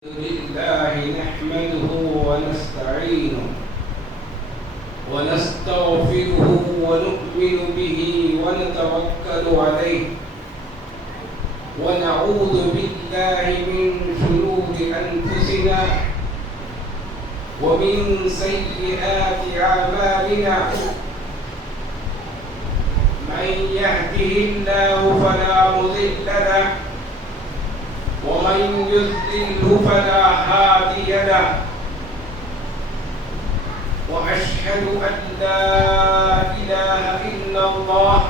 لله نحمده ونستعينه ونستغفره ونؤمن به ونتوكل عليه ونعوذ بالله من شرور أنفسنا ومن سيئات أعمالنا من يهده الله فلا مضل له ومن يضلله فلا هادي له وأشهد أن لا إله إلا الله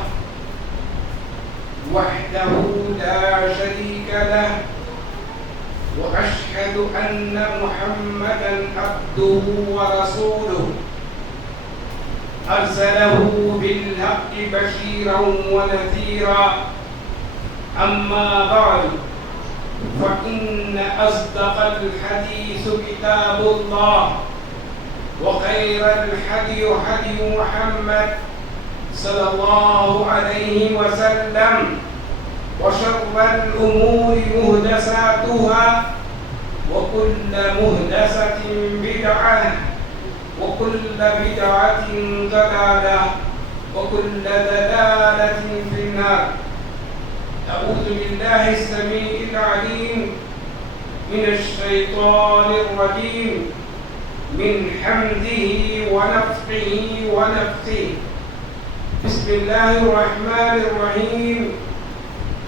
وحده لا شريك له وأشهد أن محمدا عبده ورسوله أرسله بالحق بشيرا ونذيرا أما بعد فإن أصدق الحديث كتاب الله وخير الحدي هدي محمد صلى الله عليه وسلم وشر الأمور محدثاتها وكل محدثة بدعة وكل بدعة ضلالة وكل ضلالة في النار. أعوذ بالله السميع العليم من الشيطان الرجيم من حمده ونفخه ونفثه. بسم الله الرحمن الرحيم.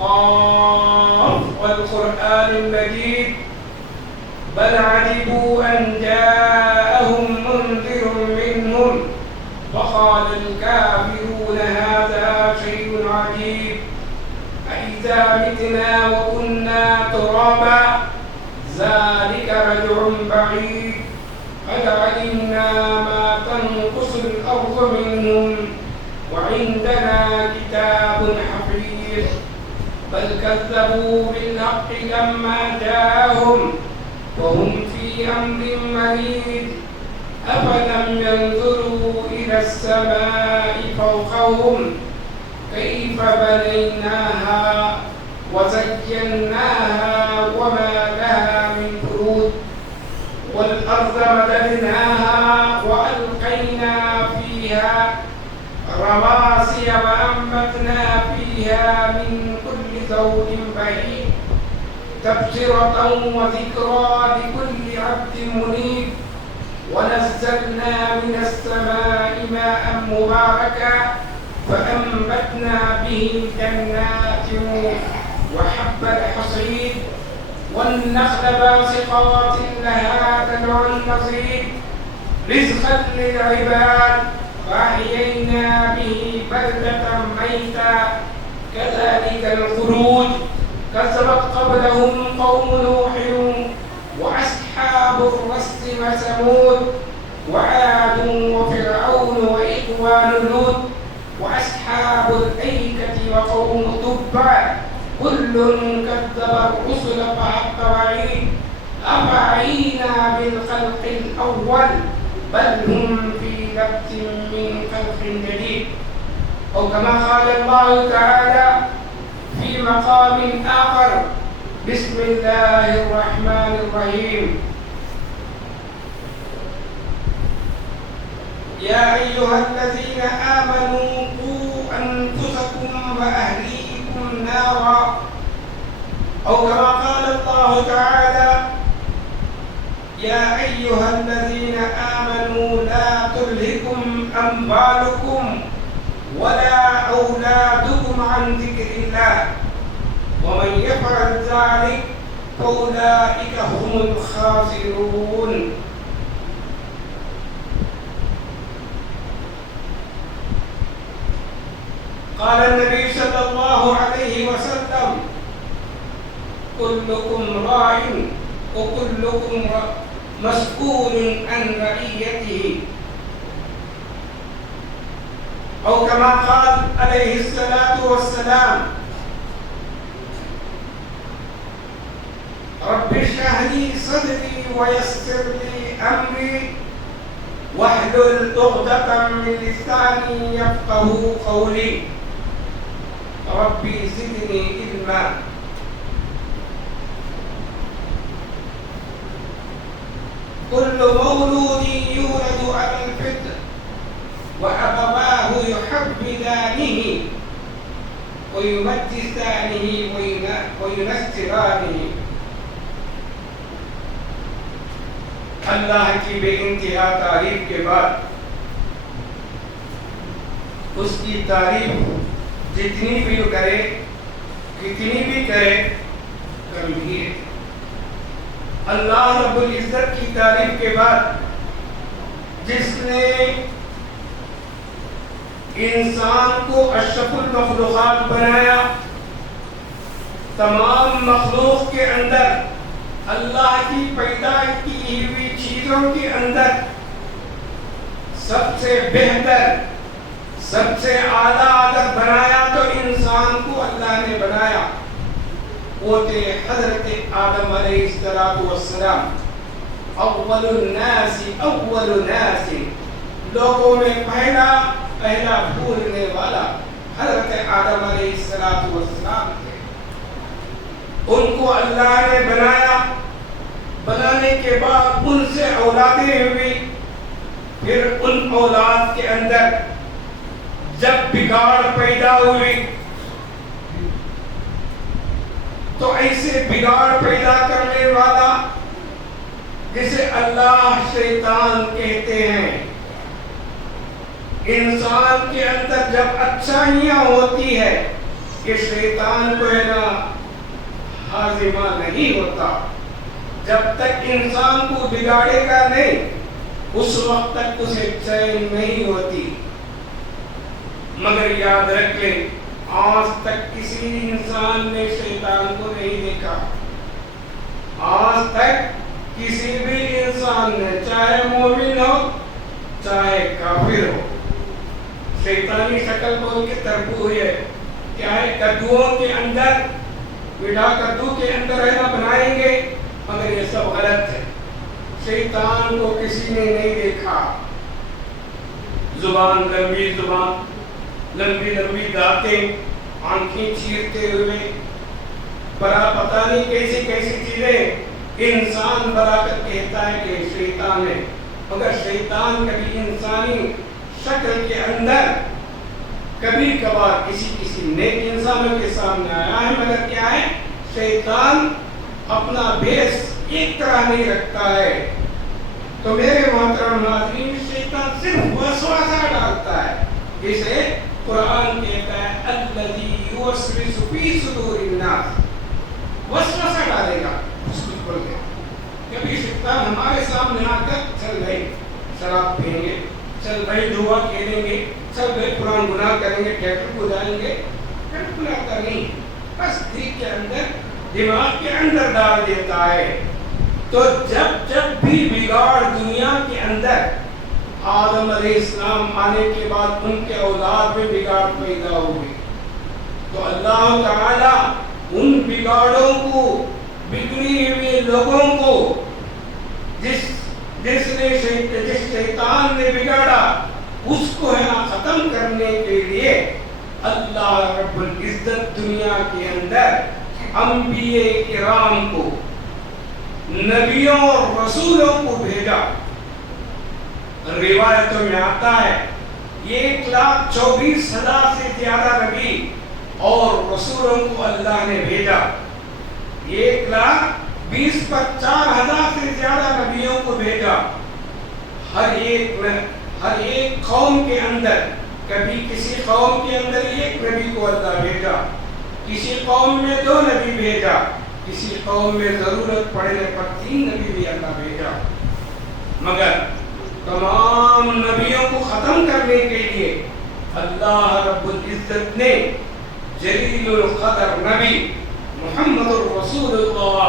قاف والقرآن المجيد بل عجبوا أن جاءهم منذر منهم فقال الكافرون هذا شيء عجيب أإذا متنا وكنا ترابا ذلك رجع بعيد قد علمنا ما تنقص الأرض منهم وعندنا كتاب حفيظ بل كذبوا بالحق لما جاءهم وهم في أمر مريض أفلم ينظروا إلى السماء فوقهم كيف بنيناها وزيناها وما لها من فروج والأرض مددناها وألقينا فيها رواسي وأنبتنا فيها من كل زوج بهيج تبصرة وذكرى لكل عبد منيب ونزلنا من السماء ماء مباركا فأنبتنا به جنات وحب الحصيد والنخل باسقات لها طلع نضيد رزقا للعباد فأحيينا به بلدة ميتا كذلك الخروج كذبت قبلهم قوم نوح وأصحاب الرس وثمود وعاد وفرعون وإخوان لوط وأصحاب الأيكة وقوم تبع كل كذب الرسل فحق وعيد أفعينا بالخلق الأول بل هم في لبس من خلق جديد. أو كما قال الله تعالى في مقام آخر بسم الله الرحمن الرحيم. يا أيها الذين آمنوا قوا أنفسكم وأهليكم نارا. أو كما قال الله تعالى يا أيها الذين آمنوا لا تلهكم أموالكم ولا أولادكم عن ذكر الله ومن يفعل ذلك فأولئك هم الخاسرون. قال النبي صلى الله عليه وسلم كلكم راع وكلكم مسؤول عن رعيته. أو كما قال عليه الصلاة والسلام رب اشرح لي صدري ويسر لي أمري واحلل عقدة من لساني يفقهوا قولي ربي زدني علما. كل مولود يولد على الفطر وأبواه يحبذانه ويمجسانه وينصرانه. اللہ کی بے انتہا تعریف کے بعد اس کی تعریف جتنی بھی کرے کتنی بھی کرے کم ہی ہے. اللہ رب العزت کی تعریف کے بعد جس نے انسان کو اشرف المخلوقات بنایا، تمام مخلوق کے اندر اللہ کی پیدا کی ہوئی چیزوں کے اندر سب سے بہتر سب سے اعلیٰ عادت بنایا تو انسان کو اللہ نے بنایا. وہ تھے حضرت آدم علیہ السلام، اول الناس لوگوں میں پہلا پھولنے والا حضرت آدم علیہ السلام تھے. ان کو اللہ نے بنایا، بنانے کے بعد ان سے اولادیں ہوئی. پھر ان اولاد کے اندر جب بگاڑ پیدا ہوئی تو ایسے بگاڑ پیدا کرنے والا جسے اللہ شیطان کہتے ہیں، انسان کے اندر جب اچھائیاں ہوتی ہے کہ شیطان کو ہے نا ہاضمہ نہیں ہوتا. جب تک انسان کو بگاڑے گا نہیں اس وقت تک اسے چین نہیں ہوتی. مگر یاد رکھ لیں، آج تک کسی انسان نے شیطان کو نہیں دیکھا. آج تک کسی بھی انسان نے، چاہے مومن ہو چاہے کافر ہو، شیطانی شکل بول کے تربو ہے. کیا ہے؟ کدوؤں کے اندر پیڑا کدو کے اندر رہنا بنائیں گے، مگر یہ سب غلط ہے. شیطان کو کسی نے نہیں دیکھا. زبان، لمبی دانتیں، آنکھیں چیرتے ہوئے، بڑا پتہ نہیں کیسی چیزیں انسان بڑا کر کہتا ہے کہ شیطان ہے. مگر شیطان کبھی انسانی شکل کے اندر کبھی کبھار کسی نیک انسانوں کے سامنے آیا ہے. مگر کیا ہے؟ شیطان اپنا بیس ایک طرح نہیں رکھتا ہے. تو میرے محترم ناظرین، شیطان صرف وسوسہ ڈالتا ہے، جسے قرآن کہتا ہے الذی یوسوس فی صدور الناس. وسوسہ ڈالے گا اس کو کھول کے. کبھی شیطان ہمارے سامنے آ کر چل بھائی شراب پئیں گے، چل بھائی جوا کھیلیں گے، چل بھائی قرآن گناہ کریں گے، ٹھیکر کو جائیں گے. گناہ نہیں، بس دل کے اندر، دماغ کے اندر ڈال دیتا ہے. تو جب بھی بگاڑ دنیا کے اندر، آدم علیہ السلام آنے کے بعد ان کے اولاد میں بگاڑ پیدا ہوئی، تو اللہ تعالی ان بگاڑوں کو، بگڑی ہوئے لوگوں کو، جس شیطان نے بگاڑا، اس کو ہے نا ختم کرنے کے لیے اللہ رب العزت دنیا کے اندر انبیاء کرام کو، نبیوں اور رسولوں کو بھیجا. روایتوں میں آتا ہے 1,24,000 سے زیادہ نبی اور رسولوں کو اللہ نے بھیجا. 1,20,000 سے زیادہ نبیوں کو بھیجا. ہر ایک قوم کے اندر، کبھی کسی قوم کے اندر ایک نبی کو اللہ بھیجا، کسی قوم میں 2 نبی بھیجا، کسی قوم میں ضرورت پڑنے پر 3 نبی بھی اللہ بھیجا. مگر تمام نبیوں کو ختم کرنے کے لیے اللہ رب العزت نے جلیل القدر نبی محمد الرسول اللہ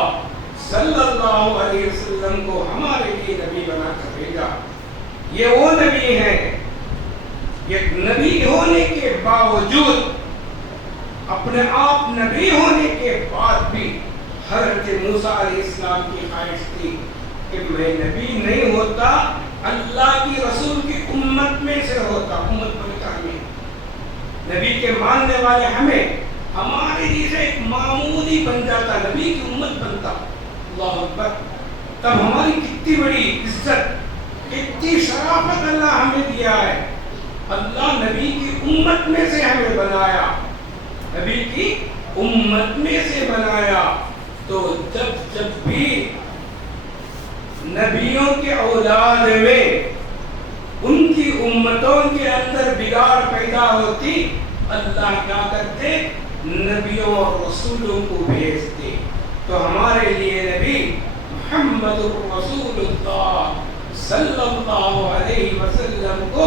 صلی اللہ علیہ وسلم کو ہمارے لیے نبی بنا کر بھیجا. یہ وہ نبی ہیں، یہ نبی ہونے کے باوجود، اپنے آپ نبی ہونے کے بعد بھی حضرت موسیٰ علیہ السلام کی خواہش تھی کہ میں نبی نہیں ہوتا، اللہ کی رسول کی امت میں سے ہوتا. امت بن کر میں نبی کے ماننے والے ہمیں، ہمارے جیسے ایک معمولی بن جاتا، نبی کی امت بنتا. اللہ اکبر. تب ہماری کتنی بڑی عزت، کتنی شرافت اللہ ہمیں دیا ہے. اللہ نبی کی امت میں سے ہمیں بنایا، نبی کی امت میں سے بنایا. تو جب بھی نبیوں کے اولاد میں ان کی امتوں کے اندر بگاڑ پیدا ہوتی، اللہ کیا کرتے؟ نبیوں اور رسولوں کو بھیجتے. تو ہمارے لیے نبی محمد رسول اللہ صلی اللہ علیہ وسلم کو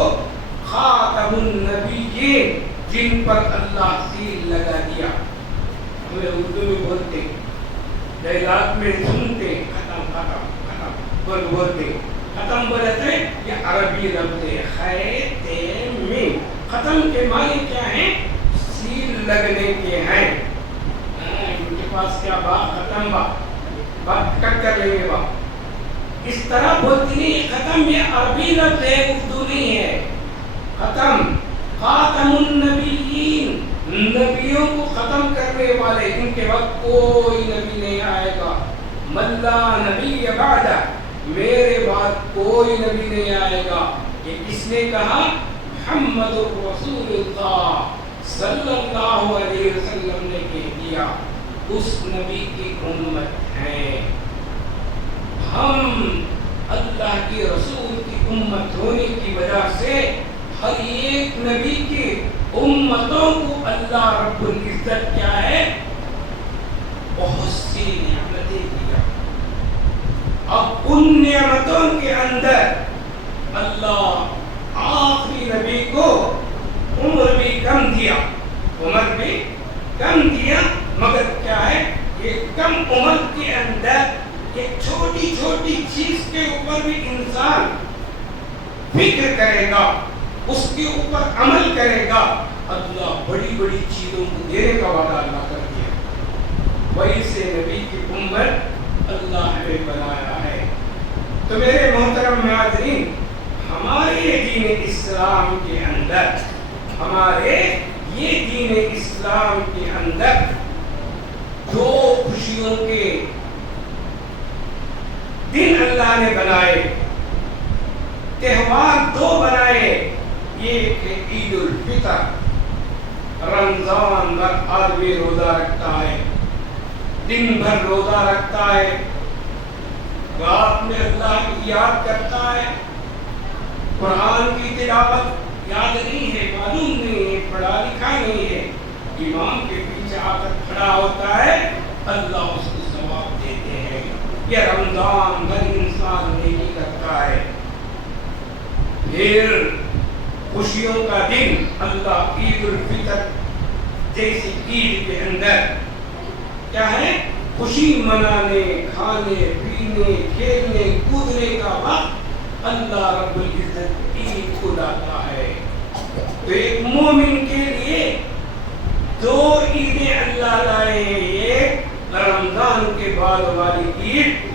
خاتم النبیین، جن پر اللہ سیل لگا دیا. ہمیں اردو میں بولتے، ڈائلاگ میں سنتے، ختم ختم ختم بولتے. ختم بولتے یہ عربی لفظ ہے، خیتم. ختم کے معنی کیا ہیں؟ سیل لگنے کے ہیں. ان کے پاس کیا بات ختم بات کٹ کر لیں گے. بات اس طرح بولتی نہیں. ختم یہ عربی لفظ ہے، اردو نہیں ہے. ختم خاتم النبیین، نبیوں کو ختم کرنے والے. ان کے وقت کوئی نبی نہیں آئے گا. من لا نبی بعد، میرے بعد کوئی نبی نہیں آئے گا. یہ کس نے کہا؟ محمد رسول اللہ صلی اللہ علیہ وسلم نے کہہ دیا. اس نبی کی امت ہے ہم. اللہ کے رسول کی امت ہونے کی وجہ سے ہر ایک نبی کی امتوں کو اللہ رب العزت کیا ہے؟ بہت سی نعمتیں دیا. اب ان نعمتوں کے اندر اللہ آخری نبی کو عمر بھی کم دیا. عمر بھی کم دیا، مگر کیا ہے؟ یہ کم عمر کے اندر ایک چھوٹی چھوٹی چیز کے اوپر بھی انسان فکر کرے گا، اس کے اوپر عمل کرے گا. اللہ بڑی بڑی چیزوں کو دینے کا وعدہ اللہ کر دیا. ویسے نبی کی امت اللہ نے بنایا ہے. تو میرے محترم ناظرین، ہمارے دین اسلام کے اندر، ہمارے یہ دین اسلام کے اندر دو خوشیوں کے دن اللہ نے بنائے، تہوار دو بنائے. ایک ہے عید الفطر، رمضان بھر آدمی روزہ رکھتا ہے، دن بھر روزہ رکھتا ہے، رات میں اللہ کی یاد کرتا ہے، قرآن کی تلاوت یاد نہیں ہے، معلوم نہیں ہے، پڑھا لکھا نہیں ہے، امام کے پیچھے آ کر کھڑا ہوتا ہے، اللہ اس کو ثواب دیتے ہیں. یہ رمضان بھر انسان نیکی کرتا ہے. پھر خوشیوں کا دن اللہ عید الفطر جیسی عید کے اندر کیا ہے؟ خوشی منانے، کھانے پینے، کھیلنے کودنے کا وقت اللہ رب العزت عید کو لاتا ہے. تو ایک مومن کے لیے دو عیدیں اللہ لائے ہیں. ایک رمضان کے بعد والی عید،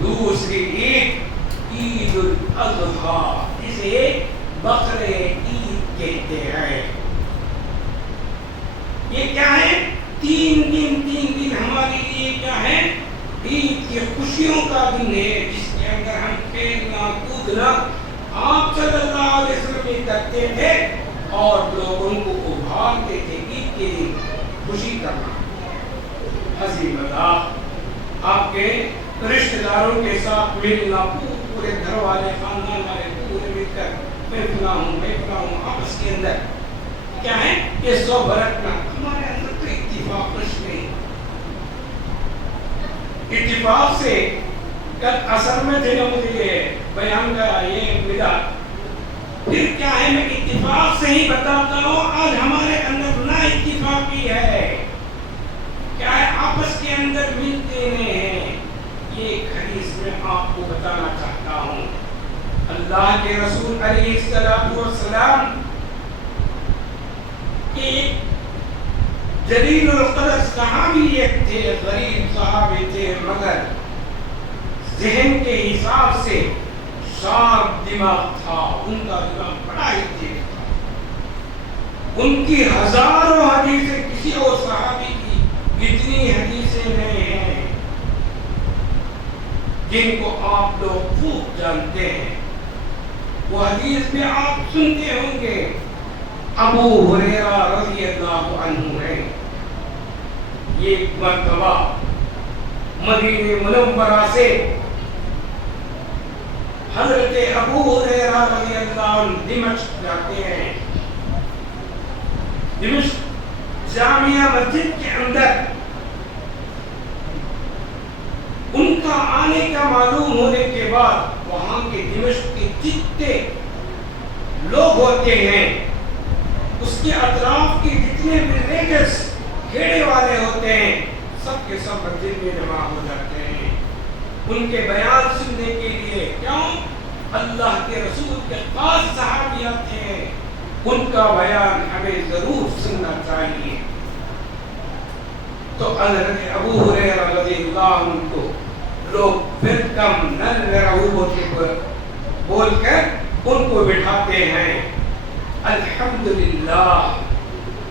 دوسری عید عید الاضحیٰ، جسے بقرہ عید کہتے ہیں. یہ کیا ہے؟ تین دن ہمارے لیے کیا ہے؟ عید کی خوشیوں کا دن ہے، جس کے اندر ہم کھیلنا کودنا آپ صلی اللہ علیہ وسلم کرتے تھے اور لوگوں کو ابھارتے تھے. عید کے دن خوشی کرنا، ہنسی مذاق، آپ کے رشتہ داروں کے ساتھ ملنا، پورے گھر والے خاندان والے پورے مل کر میں فلاں ہوں آپس کے اندر کیا ہے؟ یہ سو برتنا. ہمارے اندر تو اتفاق نہیں. اتفاق سے کل اثر میں تھے نا مجھے یہ بیان کا یہ ملا. پھر کیا ہے؟ میں اتفاق سے ہی بتاتا ہوں. آج ہمارے اندر نا اتفاقی ہے، کیا ہے؟ آپس کے اندر ملتے ہیں. یہ ایک حدیث میں آپ کو بتانا چاہتا ہوں. اللہ کے رسول علیہ السلام ایک جلیل القدر صحابی ایک تھے، غریب صحابی تھے، مگر ذہن کے حساب سے شارپ دماغ تھا. ان کا دماغ بڑا ہی تیز تھا. ان کی ہزاروں حدیثیں کسی اور صحابی کی اتنی حدیثیں نہیں ہیں. جن کو آپ لوگ خوب جانتے ہیں. وہ حدیث میں آپ سنتے ہوں گے. ابو ہریرہ رضی اللہ عنہ ہے. یہ مرتبہ مدینہ منورہ سے حضرت ابو ہریرہ رضی اللہ عنہ دمشق جاتے ہیں. دمشق جامعہ مسجد کے اندر ان کا آنے کا معلوم ہونے کے بعد وہاں کے دمشق کے جتنے لوگ ہوتے ہیں, اس کے اطراف کے جتنے ولیجز کھیڑے والے ہوتے ہیں, سب کے سب مسجد میں جمع ہو جاتے ہیں ان کے بیان سننے کے لیے. کیوں؟ اللہ کے رسول کے خاص صحابیات ہیں, ان کا بیان ہمیں ضرور سننا چاہیے. تو حضرت ابو ہریرہ رضی اللہ عنہ کو لوگ ویلکم نل رہو بول کر ان کو بٹھاتے ہیں. الحمدللہ,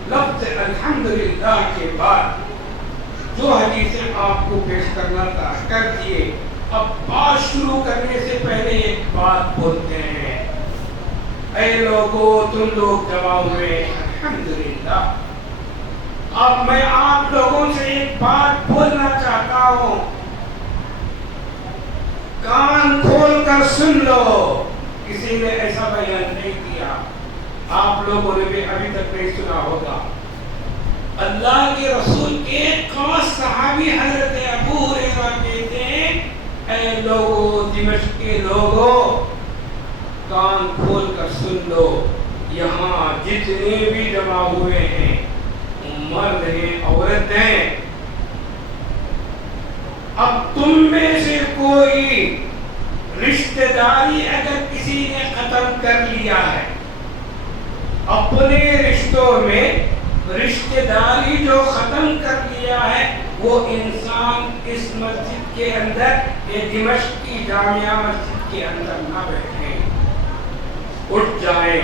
لفظ الحمدللہ کے بعد جو حدیثیں آپ کو پیش کرنا تھا کر دیے. اب بات شروع کرنے سے پہلے ایک بات بولتے ہیں. اے لوگو, تم لوگ جمع ہوئے, الحمدللہ. اب میں آپ لوگوں سے ایک بات بولنا چاہتا ہوں, کان کھول کر سن لو. کسی نے ایسا بیان نہیں کیا, آپ لوگوں نے بھی ابھی تک نہیں سنا ہوگا. اللہ کے رسول کے خاص صحابی حضرت ابو ہریرہ کہتے ہیں, اے لوگو, دمشق کے لوگو, کان کھول کر سن لو. یہاں جتنے بھی جمع ہوئے ہیں, مرد ہیں, عورت ہیں, اب تم میں سے کوئی رشتہ داری اگر کسی نے ختم کر لیا ہے, اپنے رشتوں میں رشتہ داری جو ختم کر لیا ہے, وہ انسان اس مسجد کے اندر, یہ دمشق کی جامعہ مسجد کے اندر نہ بیٹھیں, اٹھ جائیں.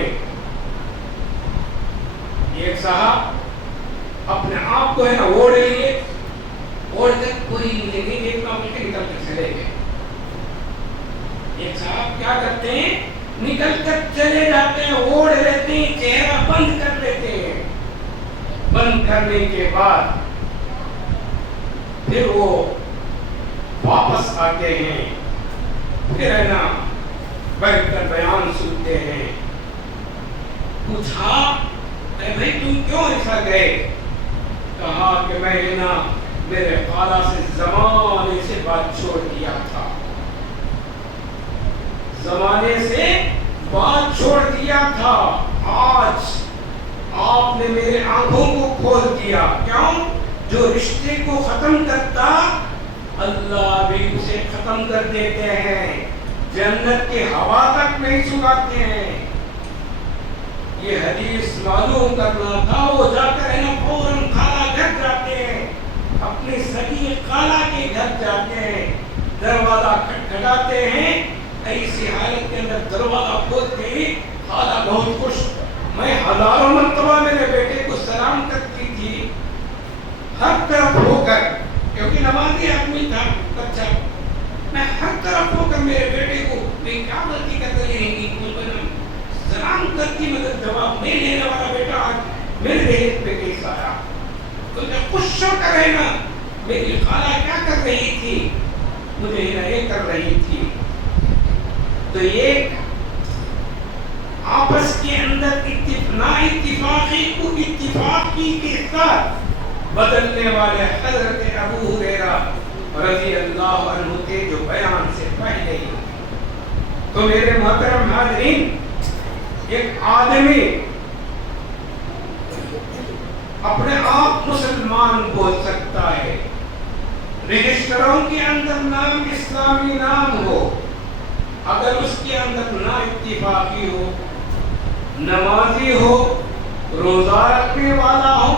ایک صاحب اپنے آپ کو ہے نا اوڑھ لیے, اوڑھ کر کوئی نہیں دیکھنا بول کے نکل کر چلے گئے. ایک صاحب کیا کرتے ہیں, نکل کر چلے جاتے ہیں, اوڑھ لیتے ہیں, چہرہ بند کر لیتے ہیں. بند کرنے کے بعد پھر وہ واپس آتے ہیں, پھر ہے نا بیٹھ کر بیان سنتے ہیں. پوچھا, اے بھائی تم کیوں ایسا گئے؟ کہا کہ میں ہے نا میرے خالہ سے زمانے سے بات چھوڑ دیا تھا, زمانے سے بات چھوڑ دیا تھا, آج آپ نے میرے آنکھوں کو کھول دیا. کیوں؟ جو رشتے کو ختم کرتا اللہ بھی اسے ختم کر دیتے ہیں, جنت کے ہوا تک نہیں سکھاتے ہیں. یہ حدیث معلوم کرنا تھا. وہ جا کر ہے نا فوراً خالہ گھر جاتے ہیں, اپنی سگی خالہ کے گھر جاتے ہیں, دروازہ کھٹکھٹاتے ہیں. ایسی حالت کے اندر دروازہ کھولتے ہی خالہ بہت خوش, میں ہزاروں مرتبہ میرے بیٹے کو سلام کرتی تھی ہر طرف ہو کر, کیونکہ نمازی آدمی تھا بچہ, میں ہر طرف ہو کر میرے بیٹے کو میں کیا غلطی کر رہی ہے سلام کرتی, مگر جواب نہیں لینے والا بیٹا آج میرے دہلیز پہ کیسا آیا. تو میں خوش ہو کر ہے نا میری خالہ کیا کر رہی تھی, مجھے یہ کر رہی تھی. تو یہ آپس کے اندر نا اتفاقی کو اتفاقی کے ساتھ بدلنے والے حضرت ابو ہریرہ رضی اللہ عنہ کے جو بیان سے پہلے ہی. تو میرے محترم حاضرین, ایک آدمی اپنے آپ مسلمان بول سکتا ہے, رجسٹروں کے اندر نام اسلامی نام ہو, اگر اس کے اندر نا اتفاقی ہو, نمازی ہو, روزہ رکھنے والا ہو,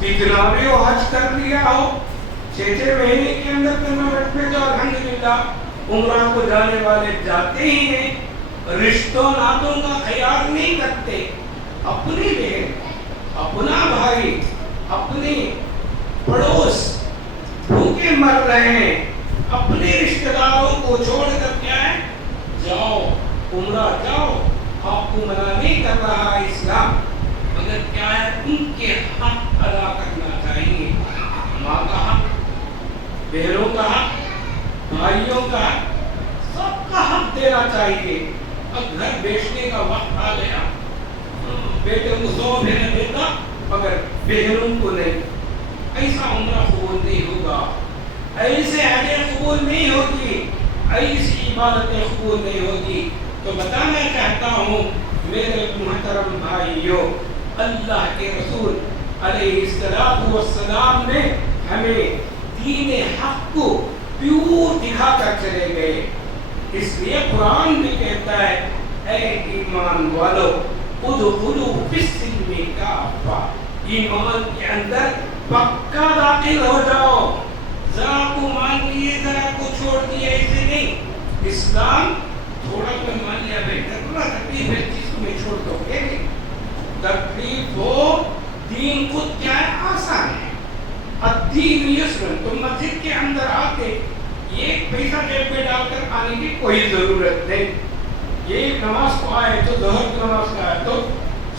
کتنا بھی ہو, حج کر لیا ہو, 6 مہینے کے اندر پیمنٹ میں تو الحمدللہ عمرہ کو جانے والے جاتے ہی ہیں, رشتوں ناتوں کا خیال نہیں کرتے, اپنی بہن, اپنا بھائی, اپنی پڑوس بھوکے مر رہے ہیں, اپنے رشتہ داروں کو چھوڑ کر کیا ہے جاؤ عمرہ جاؤ. آپ کو منع نہیں کر رہا ہے اسلام، مگر کیا ہے ان کے حق ادا کرنا چاہیے. ماں کا حق، بہنوں کا حق، بھائیوں کا حق، سب کا حق دینا چاہیے. اب گھر بیچنے کا وقت آ گیا، بیٹے کو 100 مہینہ دیتا مگر بہنوں کو نہیں. ایسا عمرہ قبول نہیں ہوگا، ایسے حج قبول نہیں ہوگی، ایسی عبادتیں قبول نہیں ہوگی. تو بتانا چاہتا ہوں میرے محترم بھائیوں، اللہ کے رسول علیہ السلام نے ہمیں دین حق کو پیور دکھا کر چلے گئے. اس لیے قرآن بھی کہتا ہے اے ایمان والو ادخلوا فی السلم کافہ، ایمان کے اندر پکا داخل ہو جاؤ. ذرا کو مان لیے ذرا کو چھوڑ دیے ایسے نہیں. اسلام تھوڑا تو مان لیا بہتر، تھوڑا تکلیف ہے چیز کو میں چھوڑ دو گے نہیں. تکلیف ہو، دین خود کیا ہے آسان ہے. الدین یسر. تم مسجد کے اندر آتے ایک پیسہ جیب میں ڈال کر آنے کی کوئی ضرورت نہیں. یہ نماز کو آئے تو ظہر کی نماز کو آئے تو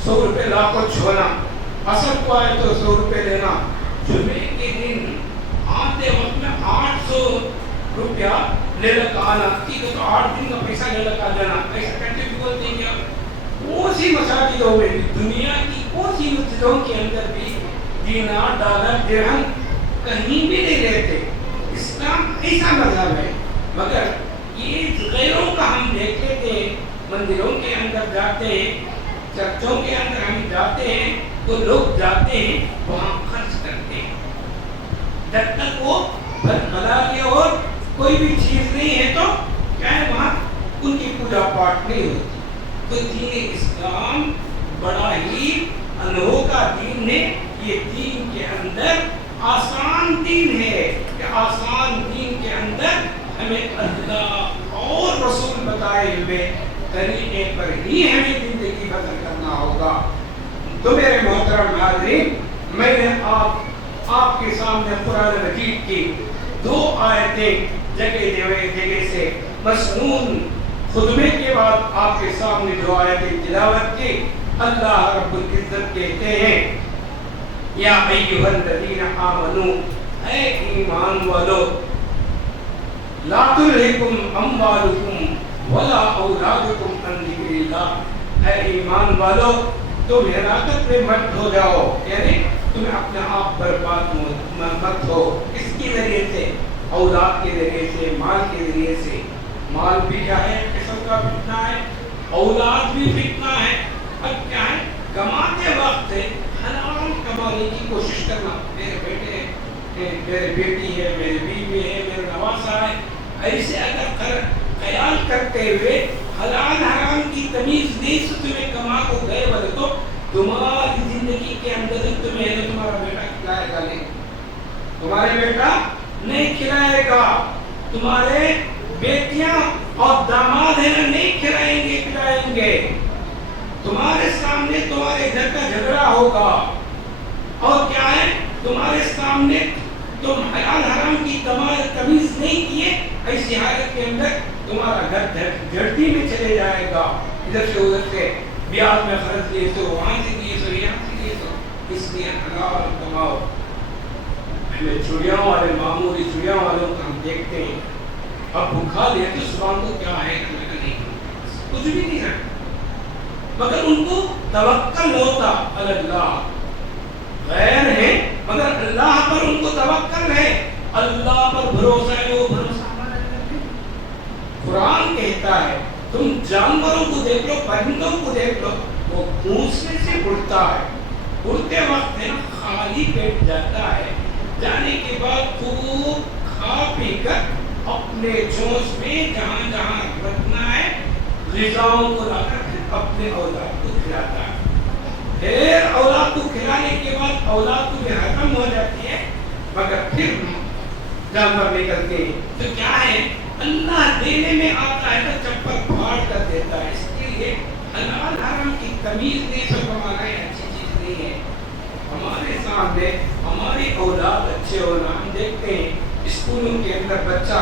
100 روپے لا کر چھونا، عصر کو آئے تو 100 روپے لینا. جمعے کے دن آتے وقت میں 800 روپیہ لے لکا آنا، ٹھیک ہے تو 8 دن کا پیسہ لے لکا جانا. ایسا کرتے بھی بولتے ہیں کیا کون سی مساجدوں میں بھی، دنیا کی کون سی مسجدوں کے اندر بھی دینار ڈالر درہم کہیں بھی نہیں لیتے. اسلام ایسا مذہب ہے. مگر یہ غیروں کا ہم دیکھتے تھے، مندروں کے اندر جاتے ہیں، چرچوں کے اندر ہم جاتے ہیں تو لوگ جاتے ہیں وہاں خرچ کرتے ہیں. جب تک وہ حلال اور کوئی بھی چیز نہیں ہے تو کیا ہے وہاں ان کی پوجا پاٹ نہیں ہوتی. تو دین اسلام بڑا ہی انوکھا دین ہے. یہ دین کے اندر آسان دین ہے کہ آسان دین کے اندر ہمیں اللہ اور رسول بتائے ہوئے طریقے پر ہی ہمیں زندگی بسر کرنا ہوگا. تو میرے محترم حاضرین، میں نے آپ کے سامنے قرآن مجید کی 2 آیتیں جگہ سے مسنون خطبے کے بعد آپ کے سامنے 2 آیتیں تلاوت کی. اللہ رب العزت کہتے ہیں یا ایھا الذین آمنوا، اے ایمان والو، لا تلہکم اموالکم ولا اولادکم عن ذکر اللہ. اے ایمان والو تم ہلاکت میں مت ہو جاؤ، یعنی تم اپنے آپ برباد مت ہو. اس کے ذریعے سے، اولاد کے ذریعے سے، مال کے ذریعے سے. مال بھی کیا ہے قسم کا فتنہ ہے، اولاد بھی فتنہ ہے. اب کیا ہے کماتے وقت حلال کمانے کی کوشش کرنا. میرے بیٹے ہیں، میرے بیٹی ہے، میرے بیوی ہے، میرا نواسا ہے، ایسے اگر خیال کرتے ہوئے حلال حرام کی تمیز نہیں سے تمہیں کما کو گئے بولے تو تمہاری زندگی کے اندر تمہیں تمہارا بیٹا کھلائے گا نہیں، تمہارے بیٹا نہیں کھلائے گا، تمہارے بیٹیاں اور داماد ہیں نہیں کھلائیں گے پلائیں گے. تمہارے سامنے تمہارے گھر کا جھگڑا ہوگا اور کیا ہے تمہارے سامنے تم حلال حرام کی تمیز نہیں کیے، ایسی حالت کے اندر تمہارا گھر جھڑتی میں چلے جائے گا. ادھر سے ادھر سے بیاض میں خرچ لیے تو وہاں سے دیے تو یہاں سے دیے تو. اس لیے حلال کماؤ. ہمیں چڑیاں والے معمولی چڑیاں والوں کو ہم دیکھتے ہیں، اب بھوکھا لے تو صبح کو کیا ہے نہیں کچھ بھی نہیں ہے، مگر ان کو توکل ہوتا اللہ. غیر ہے مگر اللہ پر ان کو توکل ہے، اللہ پر بھروسہ ہے. وہ بھروسہ قرآن کہتا ہے تم جانوروں کو دیکھ لو، پرندوں کو دیکھ لو، وہ گھونسلے سے اڑتا ہے، اڑتے وقت ہے نا خالی پیٹ جاتا ہے، جانے کے بعد خوب کھا پی کر اپنے چونچ میں جہاں جہاں رکھنا ہے غذاؤں کو لا کر اپنے اولاد کو کھلاتا ہے. پھر اولاد کو کھلانے کے بعد اولاد کو بھی ختم ہو جاتی ہے، مگر پھر جانور نکلتے ہیں تو کیا ہے اللہ دینے میں آتا ہے تو چپل پھاڑ کر دیتا ہے. اس کے لیے حلال حرام کی تمیز نہیں سب ہمارا اچھی چیز نہیں ہے. ہمارے سامنے ہماری اولاد اچھے ہونا، ہم دیکھتے ہیں اسکولوں کے اندر بچہ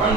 1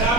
4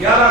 11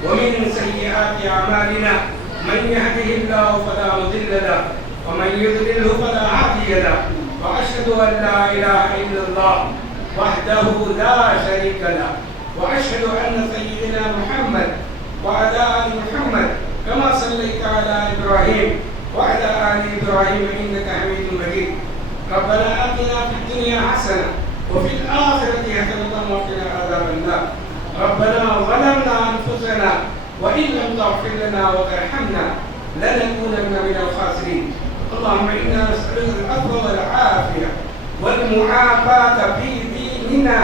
ومن سيئات أعمالنا من يهده الله فلا مضل له ومن يضلله فلا هادي له وأشهد أن لا إله إلا الله وحده لا شريك له وأشهد أن سيدنا محمد وعلى آل محمد كما صليت على إبراهيم وعلى آل إبراهيم إنك حميد مجيد ربنا آتنا في الدنيا حسنة وفي الآخرة حسنة وقنا عذاب النار ربنا ظلمنا أنفسنا وإن لم تغفر لنا وترحمنا لنكونن من الخاسرين اللهم إنا نسألك العفو والعافية والمعافاة في ديننا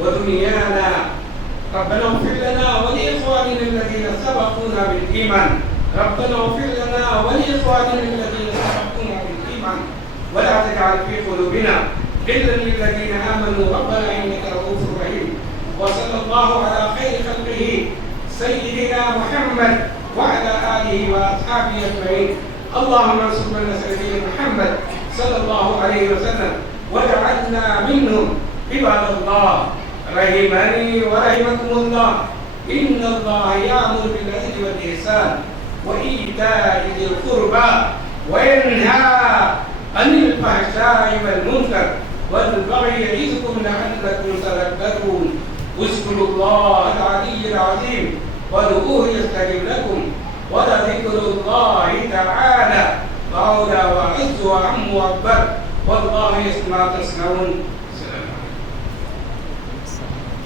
ودنيانا ربنا اغفر لنا ولإخواننا الذين سبقونا بالإيمان ربنا اغفر لنا ولإخواننا الذين سبقونا بالإيمان ولا تجعل في قلوبنا غلا للذين آمنوا ربنا إنك رؤوف رحيم وصلى الله على خير خلقه سيدنا محمد وعلى آله وأصحابه أجمعين اللهم انصر من نصر محمد صلى الله عليه وسلم واجعلنا منهم عباد الله رحمني ورحمكم الله إن الله يأمر بالعدل والإحسان وإيتاء ذي القربى وينهى عن الفحشاء والمنكر والبغي يعظكم لعلكم تذكرون اذكروا الله العلي العظيم وادعوه يستجب لكم ولذكر الله تعالى أولى وأعز وأعم وأكبر والله يسمع تسمعون